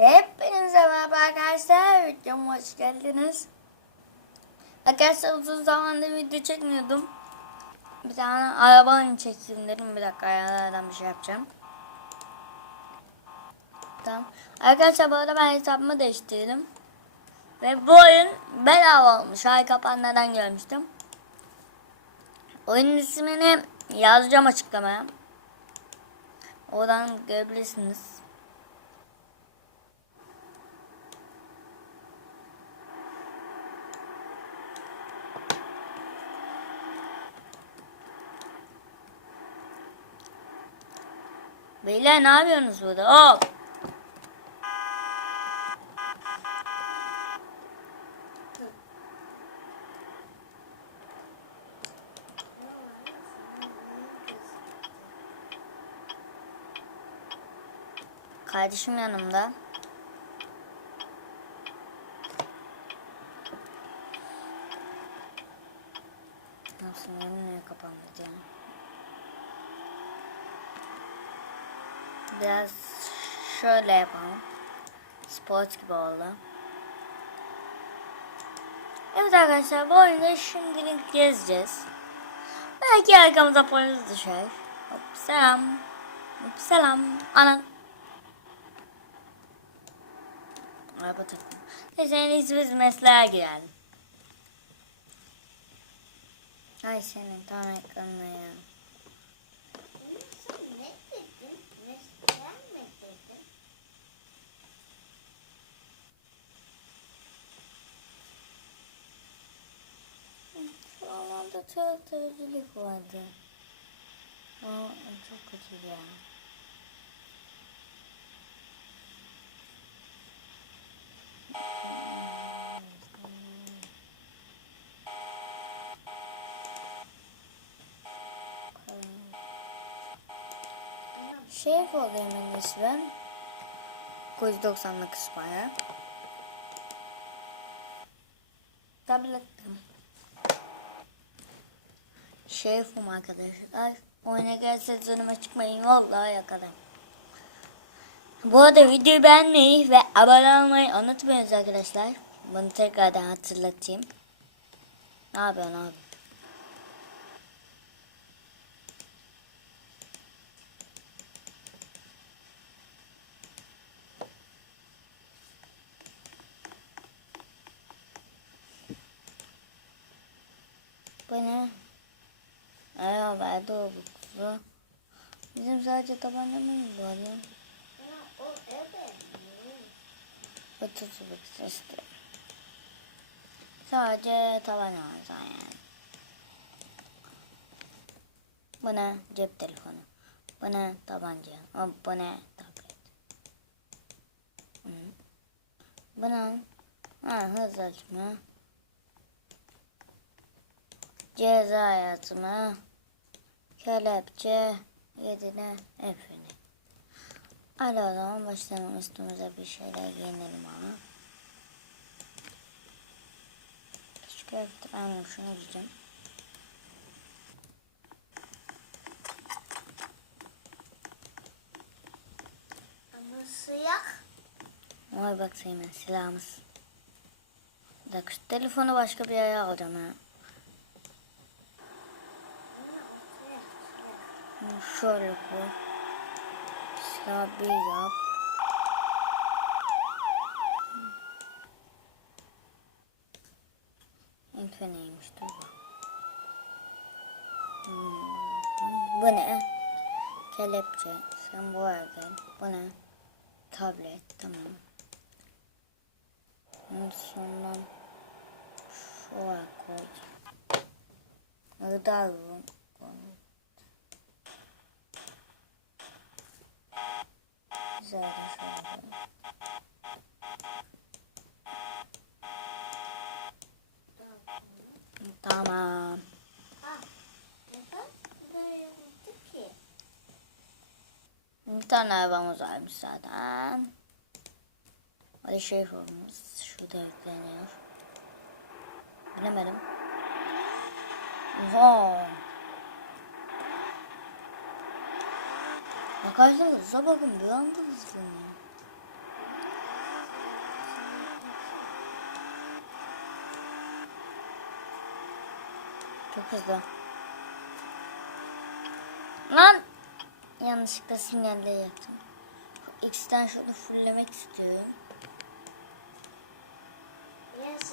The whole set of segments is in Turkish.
Hepinize merhaba arkadaşlar. Videoma hoş geldiniz. Arkadaşlar uzun zamandır video çekmiyordum. Bir tane araba oyunu dedim. Bir dakika ayarlardan bir şey yapacağım. Tamam. Arkadaşlar bu arada ben hesabımı değiştirdim. Ve bu oyun bedava olmuş. Ay kapanmadan görmüştüm. Oyunun ismini yazacağım açıklamaya. Oradan görebilirsiniz. Beyler ne yapıyorsunuz burada? Hop. Kardeşim yanımda. Nasıl önüne kapandı ya? Biraz şöyle yapalım. Sport gibi oldu. Evet arkadaşlar bu oyunda şimdilik gezeceğiz. Belki arkamıza polis düşer. Hop selam. Hop selam. Ana. Araba takım. Neyse en iyisi biz mesleğe girelim. Ay senin tam ekranına ya. Alanda tırtırcılık vardı. Aa, çok kötü ya. Şerif olayım en iyisi ben. 990'lık spire. Tabletim. Şerifim arkadaşlar. Oyuna gelseniz önüme çıkmayın. Vallahi yakalarım. Bu arada videoyu beğenmeyi ve abone olmayı unutmayınız arkadaşlar. Bunu tekrardan hatırlatayım. Ne yapıyorsun abi? Bu ne? Aya verdi o kutusu. Bizim sadece tabancamız var ya. Kutusu kutusu işte. Sadece tabancamız var yani. Bu ne? Cep telefonu. Bu ne? Tabanca. Bu ne? Tablet. Bu ne? Ha, hız açma. Ceza hayatımı. Kelepçe. Yedine efini. Hadi o zaman başlayalım üstümüze bir şeyler giyinelim ama. Elbette aynen şunu giyeceğim. Ama siyah. Vay bak Seymen silahımız. Şu telefonu başka bir yere alacağım ha. Bunu Şöyle. Silah bir yap. İnfe neymiş dur bak. Hmm, Bu ne? Kelepçe. Sen bu gel. Bu ne? Tablet. Tamam. Ondan sonra şuraya koy. Gıda ürün. Güzel de şöyle. Tamam. Bir tane arabamız varmış zaten. Hadi şey olmuş. Şurada yükleniyor. Bilemedim. Oha. Arkadaşlar hıza bakın bir anda hızlanıyor. Çok hızlı. Lan! Yanlışlıkla sinyalleri yaptım. X'ten şunu fulllemek istiyorum. Yes.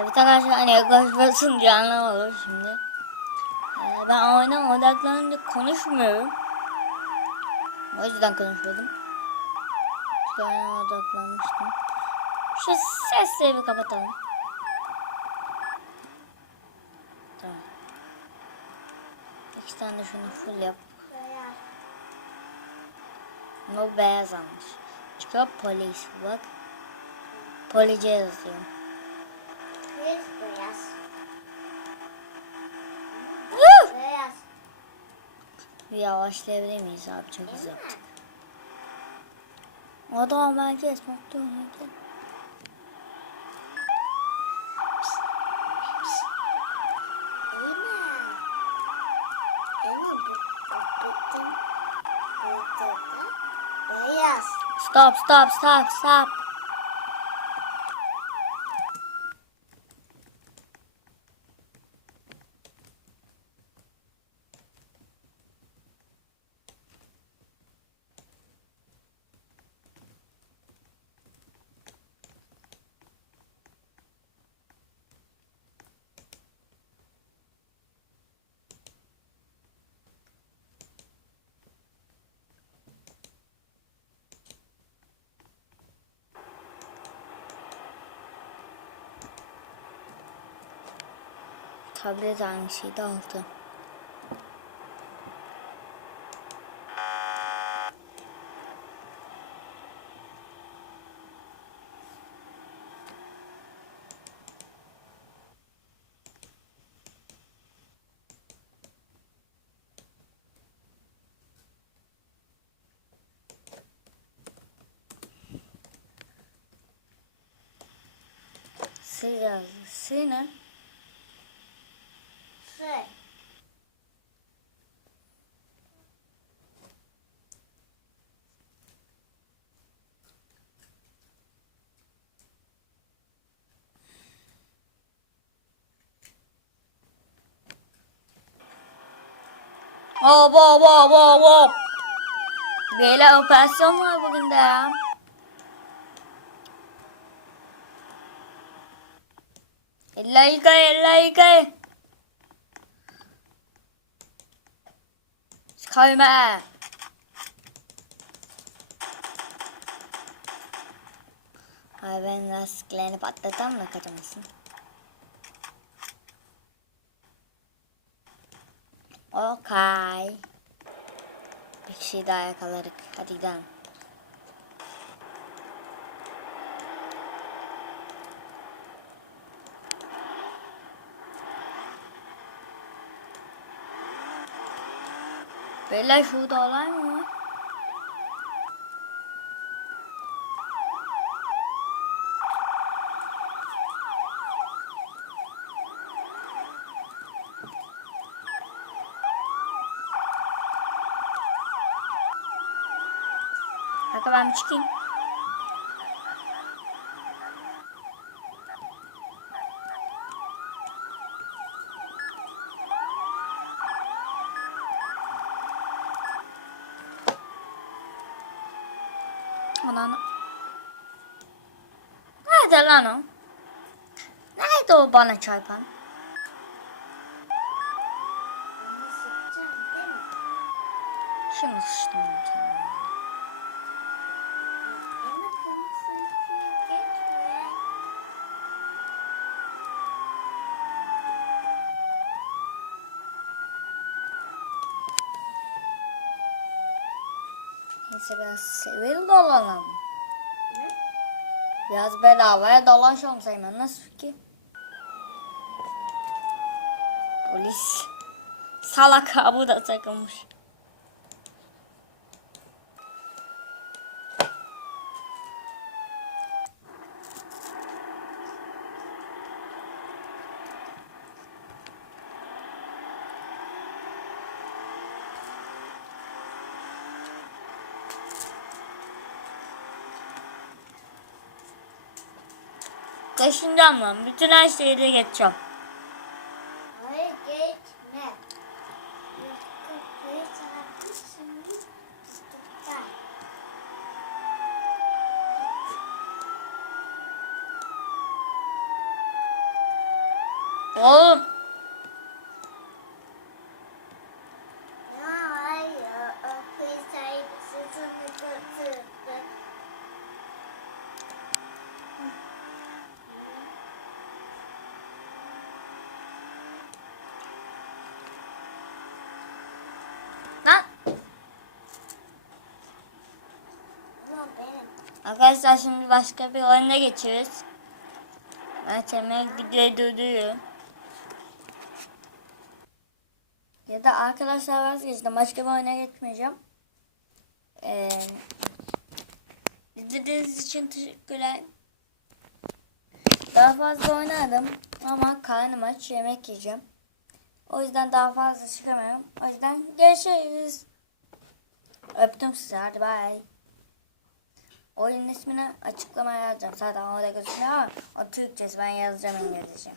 Evet arkadaşlar hani yaklaşmasın diye şimdi. Ee, ben oyuna odaklanınca konuşmuyorum. O yüzden konuşmadım. Şu oyuna odaklanmıştım. Şu sesleri bir kapatalım. Tamam. İki tane de şunu full yap. bu beyaz almış. Çıkıyor polis bak. Police yazıyor. Kız beyaz. Woo! Beyaz. Bir yavaşlayabilir miyiz abi çok güzel. Değil mi? O da merkez nokta nokta. Değil mi? Değil mi? Bu- bu- bütün ortada Beyaz. Stop stop stop stop. Tablet aynı şeyde aldı. Sil yazdı. Sil ne? Şey. Hop hop hop hop hop. Beyler operasyon var bugün de ya. Ella yıkay, Ay ben lastiklerini patlatam da kaçamasın. Okay. Bir kişiyi daha yakaladık. Hadi gidelim. Beyler şurada olay mı. Ananı. Nerede lan o? Nerede o bana çarpan? Şimdi sıçtım. ben sana. Ama kırmızı ışığı geçme. Neyse biraz sevil dolanalım. Ne? Biraz bedavaya dolaşalım Sayman. Nasıl fikir? Polis. Salak ha bu da takılmış. Kaşınacağım lan. Bütün her şeyi de geçeceğim. Hayır geçme. Oğlum Ya hayır. O kıyı sahibi sözünü götürdü. lan. Ama benim. Arkadaşlar şimdi başka bir oyuna geçiyoruz. Hemen videoyu durduruyorum. Ya da arkadaşlar vazgeçtim. Başka bir oyuna geçmeyeceğim. Ee, izlediğiniz için teşekkürler. Daha fazla oynadım ama karnım aç yemek yiyeceğim. O yüzden daha fazla çıkamıyorum. O yüzden görüşürüz. Öptüm sizi hadi bye. Oyunun ismini açıklamaya yazacağım. Zaten orada gözüküyor ama o Türkçesi ben yazacağım İngilizce.